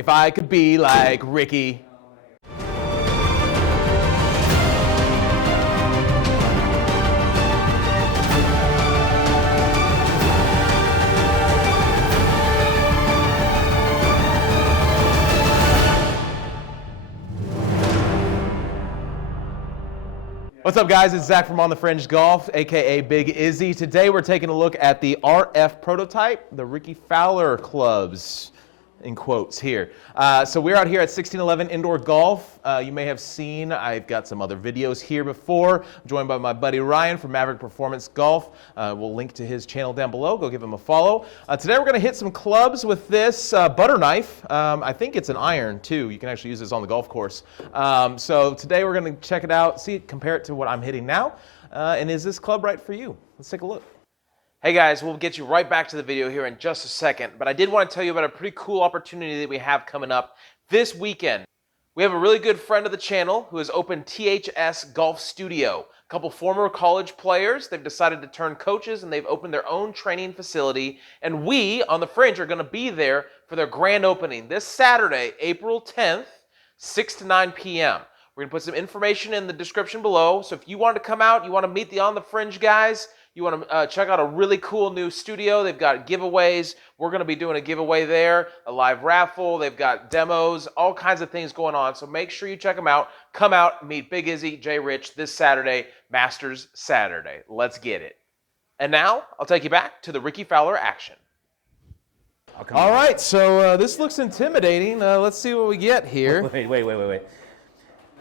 if I could be like Rickie. What's up, guys? It's Zach from On The Fringe Golf, aka Big Izzy. Today we're taking a look at the RF Prototype, the Rickie Fowler clubs, in quotes here. So we're out here at 1611 Indoor Golf. You may have seen, I've got some other videos here before. I'm joined by my buddy Ryan from Maverick Performance Golf. We'll link to his channel down below. Go give him a follow. Today we're going to hit some clubs with this butter knife. I think it's an iron too. You can actually use this on the golf course. So today we're going to check it out, compare it to what I'm hitting now. And is this club right for you? Let's take a look. Hey guys, we'll get you right back to the video here in just a second, but I did want to tell you about a pretty cool opportunity that we have coming up this weekend. We have a really good friend of the channel who has opened THS Golf Studio. A couple former college players, they've decided to turn coaches and they've opened their own training facility, and we on The Fringe are going to be there for their grand opening this Saturday, April 10th, 6 to 9 p.m. We're going to put some information in the description below, so if you want to come out, you want to meet the On The Fringe guys, you want to check out a really cool new studio. They've got giveaways. We're going to be doing a giveaway there, a live raffle. They've got demos, all kinds of things going on. So make sure you check them out. Come out, meet Big Izzy, Jay Rich this Saturday, Masters Saturday. Let's get it. And now I'll take you back to the Rickie Fowler action. All right, so this looks intimidating. Let's see what we get here. Wait.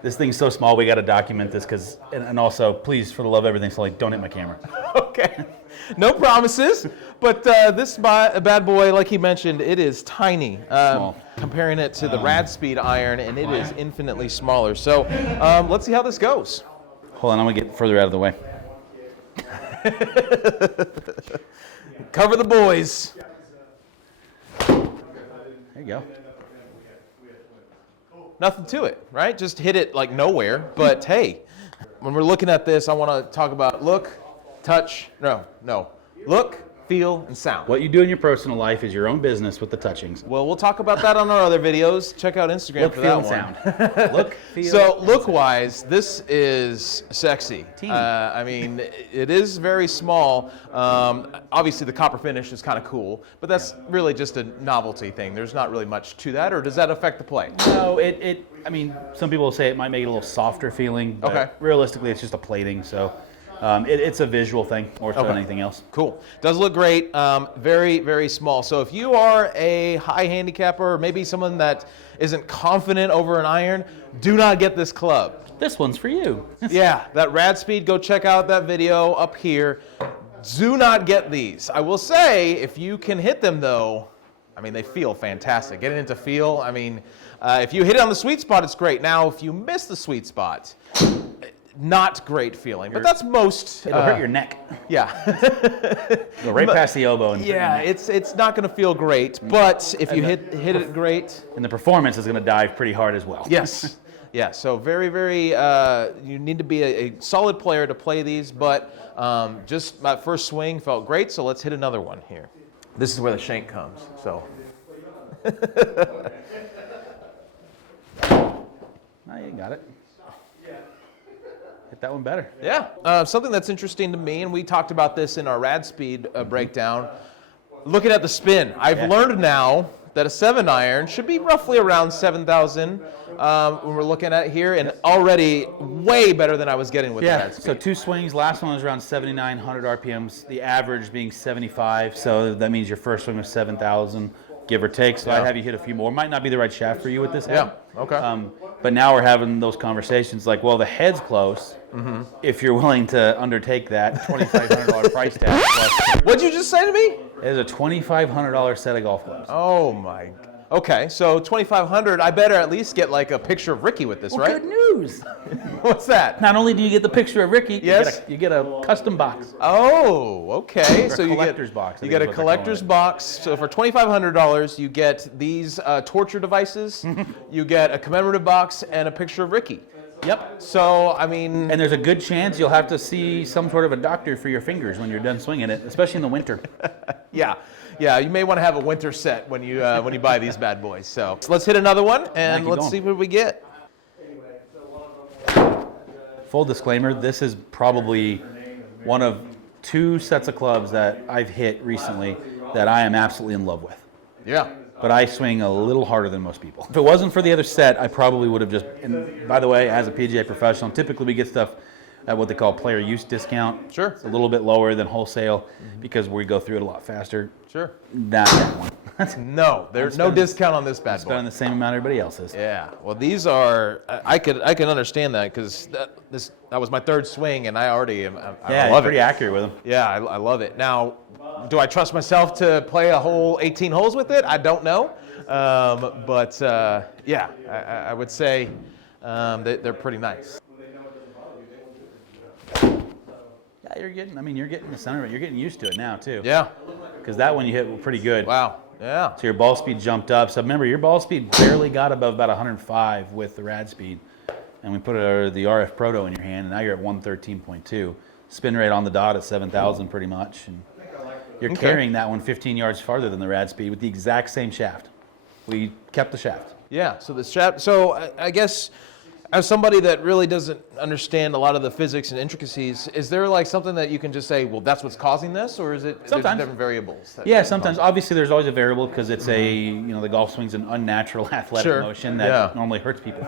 This thing's so small, we got to document this because, and also, please, for the love of everything, so like, don't hit my camera. Okay, no promises, but this bad boy, like he mentioned, it is tiny. Small. Comparing it to the Rad Speed iron, and it is infinitely smaller. So let's see how this goes. Hold on, I'm gonna get further out of the way. Cover the boys. There you go. Nothing to it, right? Just hit it like nowhere. But hey, when we're looking at this, I want to talk about look, touch, look, feel, and sound. What you do in your personal life is your own business with the touchings. Well, we'll talk about that on our other videos. Check out Instagram Look, for feel, that and one. sound. Look, feel, So look-wise, this is sexy. Teeny. I mean, it is very small. Obviously, the copper finish is kind of cool, but that's really just a novelty thing. There's not really much to that, or does that affect the play? No, I mean, some people will say it might make it a little softer feeling, but okay. Realistically, it's just a plating, so it's a visual thing more so than anything else. Cool. Does look great. Very, very small. So if you are a high handicapper, or maybe someone that isn't confident over an iron, do not get this club. This one's for you. Yeah, that Rad Speed, go check out that video up here. Do not get these. I will say, if you can hit them though, I mean, they feel fantastic. Getting into feel, I mean, if you hit it on the sweet spot, it's great. Now, if you miss the sweet spot, not great feeling, but that's most. It'll hurt your neck. Yeah. Go right past the elbow. And yeah, it's not going to feel great, but if you hit it great. And the performance is going to dive pretty hard as well. Yes. Yeah, so very, very, you need to be a solid player to play these, but just my first swing felt great, so let's hit another one here. This is where the shank comes, so. Now you got it. Hit that one better. Yeah, something that's interesting to me, and we talked about this in our Rad Speed breakdown, looking at the spin. I've learned now that a 7-iron should be roughly around 7,000 when we're looking at it here, and already way better than I was getting with the Rad Speed. So 2 swings, last one was around 7,900 RPMs, the average being 75, so that means your first swing was 7,000, give or take, so I'd have you hit a few more. Might not be the right shaft for you with this head. Yeah, okay. But now we're having those conversations like, well, the head's close. If you're willing to undertake that $2,500 price tag. What'd you just say to me? It is a $2,500 set of golf clubs. Oh my. Okay, so $2,500. I better at least get like a picture of Rickie with this, right? Good news. What's that? Not only do you get the picture of Rickie, yes? you get a custom box. Oh, okay. So collector's box. You get a collector's box. So for $2,500, you get these torture devices, you get a commemorative box, and a picture of Rickie. Yep. So, I mean... And there's a good chance you'll have to see some sort of a doctor for your fingers when you're done swinging it, especially in the winter. Yeah. yeah, you may want to have a winter set when you buy these bad boys. So let's hit another one and let's see what we get. Full disclaimer, this is probably one of 2 sets of clubs that I've hit recently that I am absolutely in love with. Yeah. But I swing a little harder than most people. If it wasn't for the other set, I probably would have just, and by the way, as a PGA professional, typically we get stuff at what they call player use discount. Sure. It's a little bit lower than wholesale because we go through it a lot faster. Sure. Not that one. No, there's no discount on this bad boy. Spending the same amount everybody else is. Yeah. Well, these are, I can understand that because that was my 3rd swing and I already I love you're pretty accurate with them. Yeah, I love it. Now, do I trust myself to play a whole 18 holes with it? I don't know. But yeah, I would say they're pretty nice. Yeah, you're getting the center of it. You're getting used to it now, too. Yeah. Because that one you hit pretty good. Wow. Yeah. So your ball speed jumped up. So remember, your ball speed barely got above about 105 with the rad speed. And we put the RF Proto in your hand, and now you're at 113.2. Spin rate on the dot at 7,000 pretty much. And you're carrying that one 15 yards farther than the rad speed with the exact same shaft. We kept the shaft. Yeah, so the shaft. So I guess as somebody that really doesn't understand a lot of the physics and intricacies, is there like something that you can just say, well, that's what's causing this, or is it sometimes different variables? Yeah, sometimes. Obviously, there's always a variable because it's the golf swing's an unnatural athletic motion that normally hurts people,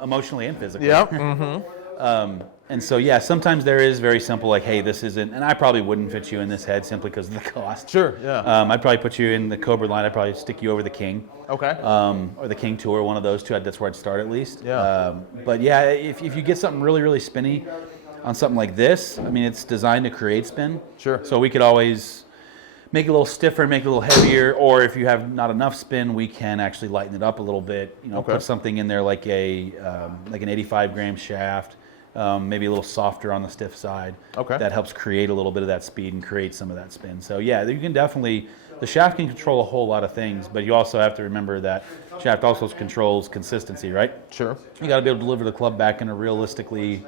emotionally and physically. Yeah. Mm-hmm. And so, yeah, sometimes there is very simple, like, hey, this isn't, and I probably wouldn't fit you in this head simply because of the cost. Sure, yeah. I'd probably put you in the Cobra line. I'd probably stick you over the King. Okay. Or the King Tour, one of those 2. That's where I'd start at least. Yeah. But yeah, if you get something really, really spinny on something like this, I mean, it's designed to create spin. Sure. So we could always make it a little stiffer, make it a little heavier, or if you have not enough spin, we can actually lighten it up a little bit. Put something in there like an 85-gram shaft. Maybe a little softer on the stiff side. Okay. That helps create a little bit of that speed and create some of that spin. So yeah, you can definitely, the shaft can control a whole lot of things, but you also have to remember that shaft also controls consistency, right? Sure. You got to be able to deliver the club back in a realistically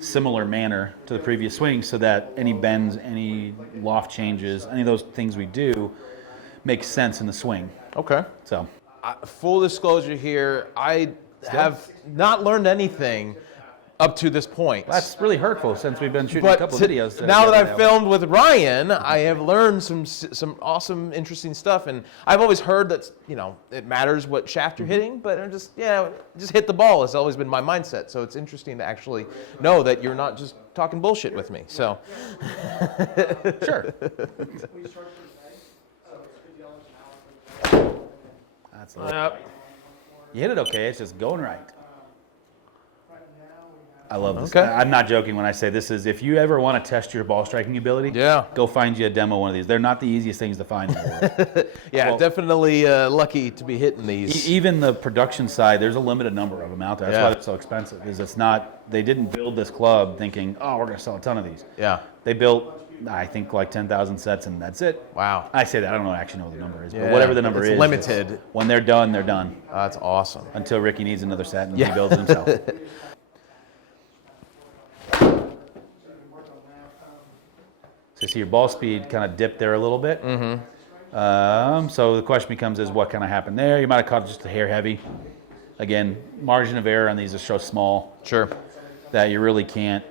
similar manner to the previous swing so that any bends, any loft changes, any of those things we do make sense in the swing. Okay. So. Full disclosure here, I have not learned anything up to this point. That's really hurtful since we've been shooting a couple of videos. Now that I've filmed with Ryan, I have learned some awesome, interesting stuff. And I've always heard that, it matters what shaft you're hitting, but I'm just hit the ball has always been my mindset. So it's interesting to actually know that you're not just talking bullshit with me. So. Sure. That's you hit it okay. It's just going right. I love this. Okay. I'm not joking when I say this is, if you ever want to test your ball striking ability, go find you a demo one of these. They're not the easiest things to find. Definitely lucky to be hitting these. Even the production side, there's a limited number of them out there. That's why they're so expensive. Is it's not, they didn't build this club thinking, oh, we're going to sell a ton of these. Yeah. They built, I think, like 10,000 sets, and that's it. Wow. I say that. I don't actually know what the number is, but whatever the number is. Limited. When they're done, they're done. That's awesome. Until Rickie needs another set and he builds it himself. So see your ball speed kind of dipped there a little bit. Mm-hmm. So the question becomes is what kind of happened there? You might have caught just a hair heavy. Again, margin of error on these is so small. Sure. That you really can't.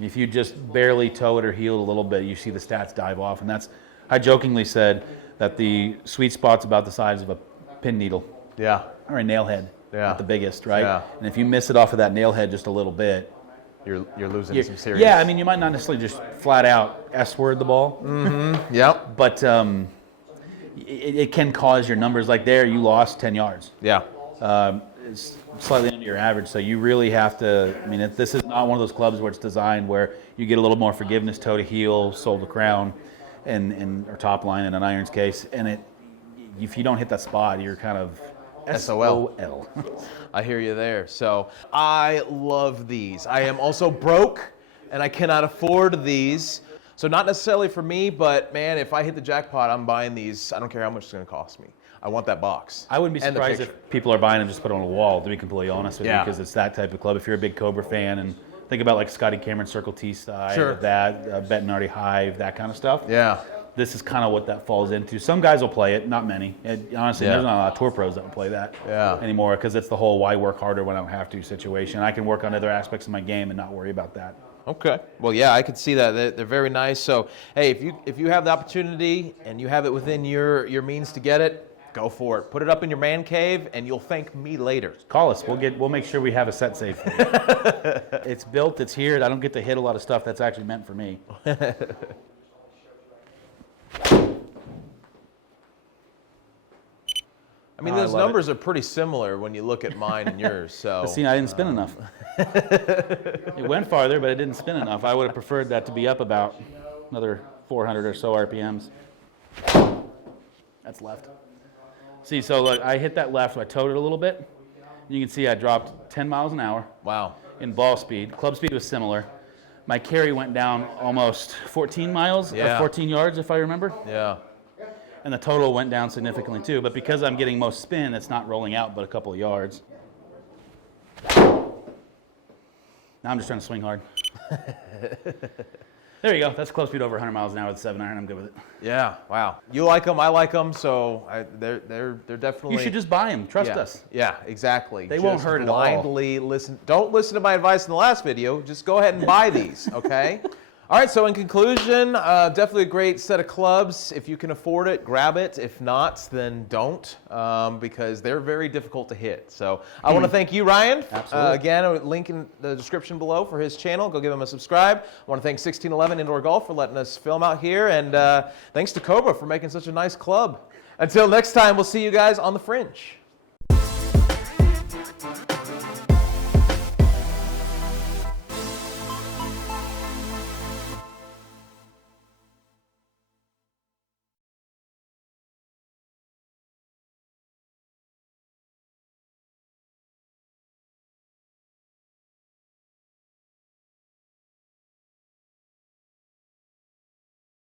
If you just barely toe it or heel it a little bit, you see the stats dive off. And that's, I jokingly said that the sweet spot's about the size of a pin needle. Yeah. Or a nail head. Yeah. At the biggest, right? Yeah. And if you miss it off of that nail head just a little bit, you're losing some serious. Yeah, I mean, you might not necessarily just flat out S-word the ball. Mm-hmm. Yep. But it can cause your numbers, like there, you lost 10 yards. Yeah. It's slightly under your average, so you really have to, I mean, this is not one of those clubs where it's designed where you get a little more forgiveness, toe to heel, sole to crown, or top line in an iron's case, and if you don't hit that spot, you're kind of SOL. I hear you there. So I love these. I am also broke, and I cannot afford these. So not necessarily for me, but man, if I hit the jackpot, I'm buying these. I don't care how much it's going to cost me. I want that box. I wouldn't be surprised if people are buying them just put it on a wall, to be completely honest with you, because it's that type of club. If you're a big Cobra fan, and think about like Scotty Cameron Circle T side, that Bettinardi Hive, that kind of stuff. Yeah. this is kind of what that falls into. Some guys will play it, not many. Honestly, there's not a lot of tour pros that will play that anymore because it's the whole why work harder when I don't have to situation. I can work on other aspects of my game and not worry about that. Okay. Well, yeah, I could see that. They're very nice. So, hey, if you have the opportunity and you have it within your means to get it, go for it. Put it up in your man cave, and you'll thank me later. Call us. We'll make sure we have a set safe for you. It's built. It's here. I don't get to hit a lot of stuff that's actually meant for me. I mean, those numbers are pretty similar when you look at mine and yours. So, see, I didn't spin enough. It went farther, but it didn't spin enough. I would have preferred that to be up about another 400 or so RPMs. That's left. See, so look, I hit that left, so I towed it a little bit. You can see I dropped 10 miles an hour. Wow. In ball speed. Club speed was similar. My carry went down almost 14 miles, or 14 yards, if I remember. Yeah. And the total went down significantly too, but because I'm getting most spin, it's not rolling out but a couple of yards. Now I'm just trying to swing hard. There you go. That's club speed over 100 miles an hour with 7-iron. I'm good with it. Yeah. Wow. You like them. I like them. So they're definitely. You should just buy them. Trust us. Yeah. Exactly. They won't hurt at all. Blindly listen. Don't listen to my advice in the last video. Just go ahead and buy these. Okay. All right. So in conclusion, definitely a great set of clubs. If you can afford it, grab it. If not, then don't, because they're very difficult to hit. So I want to thank you, Ryan. Absolutely. Again, a link in the description below for his channel. Go give him a subscribe. I want to thank 1611 Indoor Golf for letting us film out here, and thanks to Cobra for making such a nice club. Until next time, we'll see you guys on the Fringe.